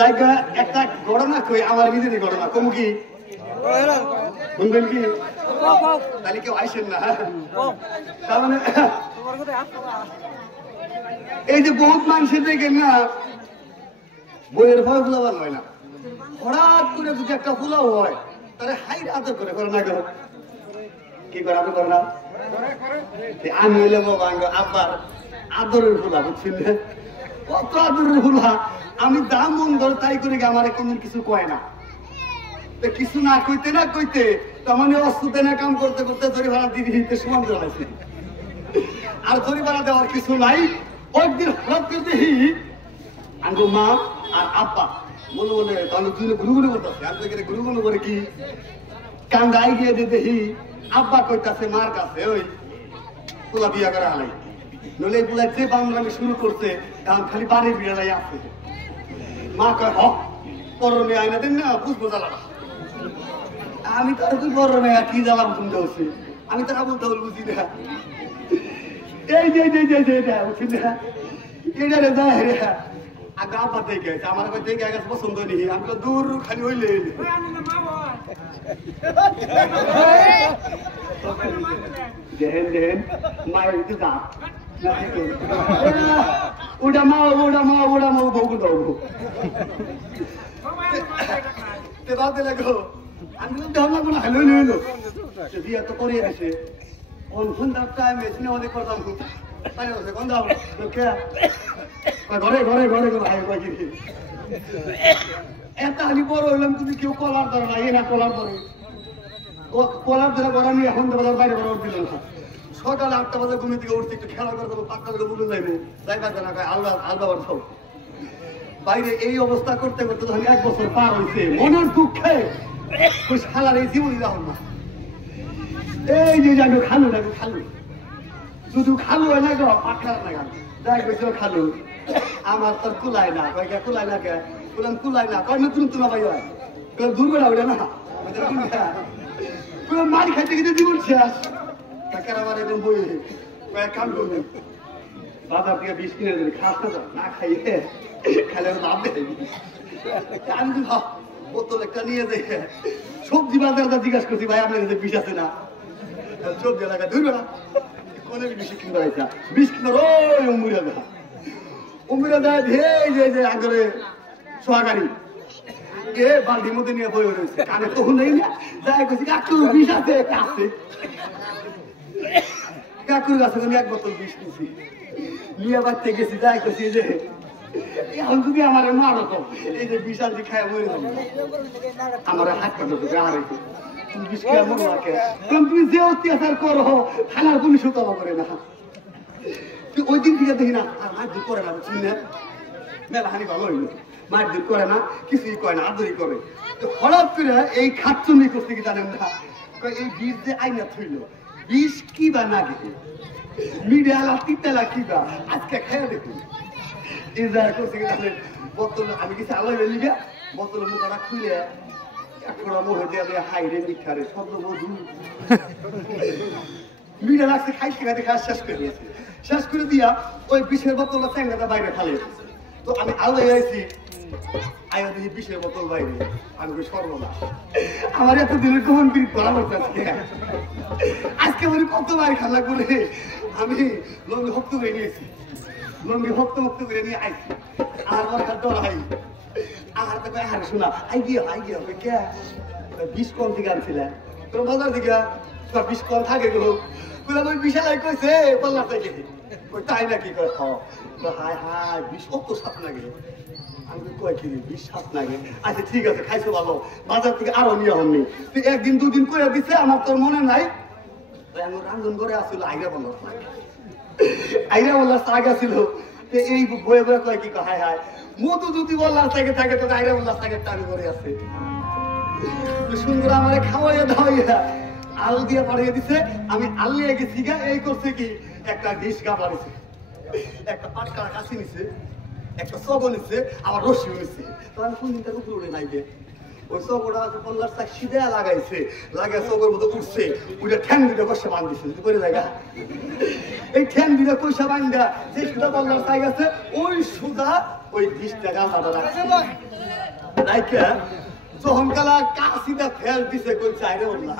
জায়গা একটা ঘটনা কই আমার নিজেরই ঘটনা কম কি শুনবেন কি তাহলে কেউ আইসেন না তার মানে এই যে বহুত মানুষের দেখেন না বইয়ের ভয় ফুলাবার হয় না হঠাৎ করে যদি একটা ফুলাও হয় তাহলে হাই আদর করে না কেন কি করে আদর করে না আমি হইলে বাবা আব্বার আদরের ফুলা বুঝছেন কত আদরের ফুলা আমি দাম মন ধরে তাই করে আমার কোনদিন কিছু কয় না কিছু না কইতে না কইতে তার অস্তুতে না কাম করতে করতে ধরি ভাড়া দিদি দিতে সমান চলাইছে আর ধরি ভাড়া দেওয়ার কিছু নাই কয়েকদিন হঠাৎ করে দেখি আঙ্গো মা আর আব্বা বলে বলে তাহলে দুজনে গুরুগুলো করতেছে আর গুরুগুলো করে কি কান্দাই গিয়ে দেখি আব্বা কইতাছে মার কাছে ওই পোলা বিয়া করা হালাই নইলে এই পোলা যে বাংলামি শুরু করছে এখন খালি বাড়ির বিড়ালাই আছে মা কয় হক পরের মেয়ে আইনা দেন না বুঝবো জ্বালাবা আমি তো আর তুই পরের মেয়ে কি জ্বালাবো শুনতে হচ্ছে আমি তো আবুল তাবুল বুঝি না এই যে এটা বুঝছি না এটা রে যায় রে আগে আব্বা দেখে গেছে আমার কাছে দেখে গেছে পছন্দ নেই আমি তো দূর খালি হইলে দেখেন মায়ের একটু দাঁত ওটা মা বউ দেবো বাদে লাগো আমি ধরলাম না হ্যালো হইলো বিয়ে তো করে গেছে সন্ধ্যার টাইমে সিনেমা দেখে করতাম কোন দাও ঘরে ঘরে ঘরে ভাই কয়েক এত আমি বড় হইলাম কিন্তু কেউ কলার ধরে না এ না কলার ধরে কলার ধরে করা নিয়ে এখন বাইরে বড় দিল না সকালে 8টা বাজে ঘুমিয়ে থেকে উঠছি একটু খেলা করবো 5টা বাজে বুঝে যাইবো যাইবা জানা কয় আল্লাহ খাও বাইরে এই অবস্থা করতে করতে যখন 1 বছর পার হয়েছে মনের দুঃখে খালার এই জীবনই রাখুন না এই যে জানো খালু শুধু খালু হয় না গো পাখার না গান যাই গেছিল খালু আমার তোর কুলায় না কয়েকা কুলায় না কে বললাম কুলায় না কয় নতুন নতুন ভাই হয় দুর্বলা ওইটা না মারি খাইতে গেছে জীবন শেষ টাকার আমার একদম বই কয়েক কাম করবেন বাজার থেকে 20 কিনে দেবে খাস না খাইয়ে খাইলে লাভ দেয় আমি তো বোতল একটা নিয়ে যাই সবজি বাজার জিজ্ঞাসা করছি ভাই আপনার কাছে বিষ আছে না সবজি এলাকা ধরবে না কোনে বেশি কিনবে এটা 20 কিলো ওই উমরা দেয় যে আগরে সোহাগাড়ি এ বালতির মধ্যে নিয়ে বই রয়েছে কানে তো নেই না যাই করছি কাকুর বিষ আছে কাছে কাকুর কাছে 1 বোতল বিষ নিয়েছি নিয়ে বাড়তে গেছি যাই করছি যে এখন যদি আমার মারো তো এই যে বিষ আলটি খায় মরে যাবে আমার হাত কাটো তো হারাইছে তুমি বিষ খেয়ে মরো না কে তুমি যে অত্যাচার করো থানার পুলিশও তবা করে না ওই দিন থেকে দেখি না আর মারধর করে না বুঝলি না মেলা হানি ভালো হইল মারধর করে না কিছুই কয় না আদরই করে হঠাৎ করে এই খাচ্ছন্দি করতে কি জানেন না এই বিষ যে আইনা থইল বিষ কি বা না গে মিডিয়ালা তিতালা কি বা আজকে খেয়ে দেখুন এই যা করতে কি জানেন বোতল আমি কিছু আলোয় লিগে বোতলের মুখটা খুলে একটা মোহে দিয়ে হাই রে মিঠারে শব্দ মধু মিডিয়া লাগছে খাইতে খাই শেষ করে দিয়া ওই বিষের বোতলটা চ্যাংড়াটা বাইরে ফালে তো আমি আলোয় আইছি আয়া দেখি বিষের বোতল বাইরে আমি সর্বনাশ আমার এত দিনের কমন পিড়ি করা হচ্ছে আজকে আমি কত মারি খালা করে আমি লঙ্গি ভক্ত করে নিয়েছি লঙ্গি ভক্ত করে নিয়ে আইছি আর আমার ডরাই আর তো আরে শোনা আই গিয়া কে বিষ কম থেকে আনছিলেন তোর বাজার দিকে বিষ কম থাকে গো ওই বিশালাই কইছে পাল্লা থেকে ওই তাই নাকি কয় হায় হায় বিষ কত সাপ লাগে আমি কয় কি বিষ সাপ লাগে আচ্ছা ঠিক আছে খাইছো ভালো বাজার থেকে আরো নিয়ে হননি তুই 1 দিন 2 দিন করে দিছে আমার তোর মনে নাই আমার রান্ধন করে আসছিল আইরা বললার শাক আসছিল এই বয়ে কয় কি হায় হায় মধু যদি বললার শাকে থাকে তো আইরা বললার শাকের টানি করে আছে সুন্দর আমার খাওয়াইয়া দাওয়াইয়া আল দিয়ে পাঠিয়ে দিছে আমি আল্লিয়ে গেছি গা এই করছে কি একটা ডিশ গা পাড়িছে একটা পাটকা কাশি নিছে একটা সগো নিছে আবার রসিও নিছে তো আমি কোন দিনটা উপরে উঠে নাই গে ওই সগোটা পল্লার শাক সিধা লাগাইছে লাগাই সগোর মতো উঠছে ওইটা ঠ্যাং দুটো কষে বান দিছে যদি করে জায়গা এই ঠ্যাং দুটো কষা বান্ধা যে সুদা পল্লার শাক আছে ওই সুদা ওই 20 টাকা রাইখা যখন কালা কাশিটা ফেল দিছে কই চাইরে বললা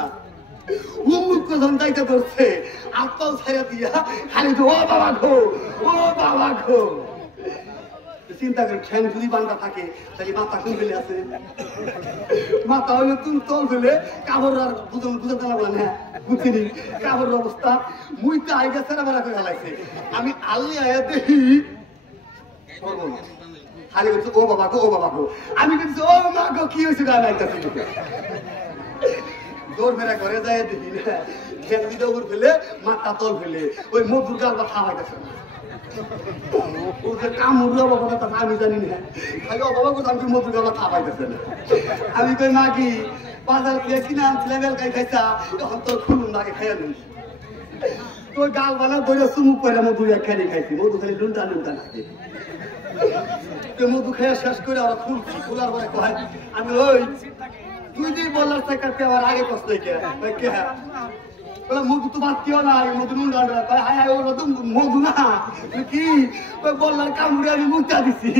উমুক যখন যাইতে ধরছে আত্মাও ছাইরা দিয়া খালি তো ও বাবা গো ও বাবা গো চিন্তা করে ঠ্যাং যদি বান্ধা থাকে তাহলে মাথা কোন ফেলে আছে মাথা হইলে তুমি তল ফেলে কাপড় আর বুঝাতে লাগলো না বুঝিনি কাপড়ের অবস্থা মুইতে আইগা সেরা বেড়া করে হালাইছে আমি আল্লি আয়া দেখি করবো না খালি বলছে ও বাবা গো ও বাবা গো আমি বলছি ও মা গো কি হয়েছে গান আইতাছি দৌড় মেরা ঘরে যায় দেখি না ঠ্যাং দুটো উপর ফেলে মাথা তল ফেলে ওই মধুর গাল বা খাওয়াইতেছে না আমি জানি না খালি অবাবা কথা আমি মধুর গালা খাওয়াইতেছে না আমি কই মা কি বাজার থেকে কিনে আনছিলাম এলকাই খাইছা তখন তোর খুলুন আগে খাইয়া নিস তোর গাল বানা ধরে চুমুক করে মধু খেলি খাইছি মধু খালি লুন্টা লুন্টা থাকে মধু খাইয়া শেষ করে ওরা খুলছি খোলার পরে কয় আমি ওই তুই যে বলার টাকাতে আমার আগে কষ্ট কে বলে মধু তো বাদ কেউ না মধু নুন হায় হায় ওরা তো মধু না কি বললার কামড়ে আমি মুচা দিছি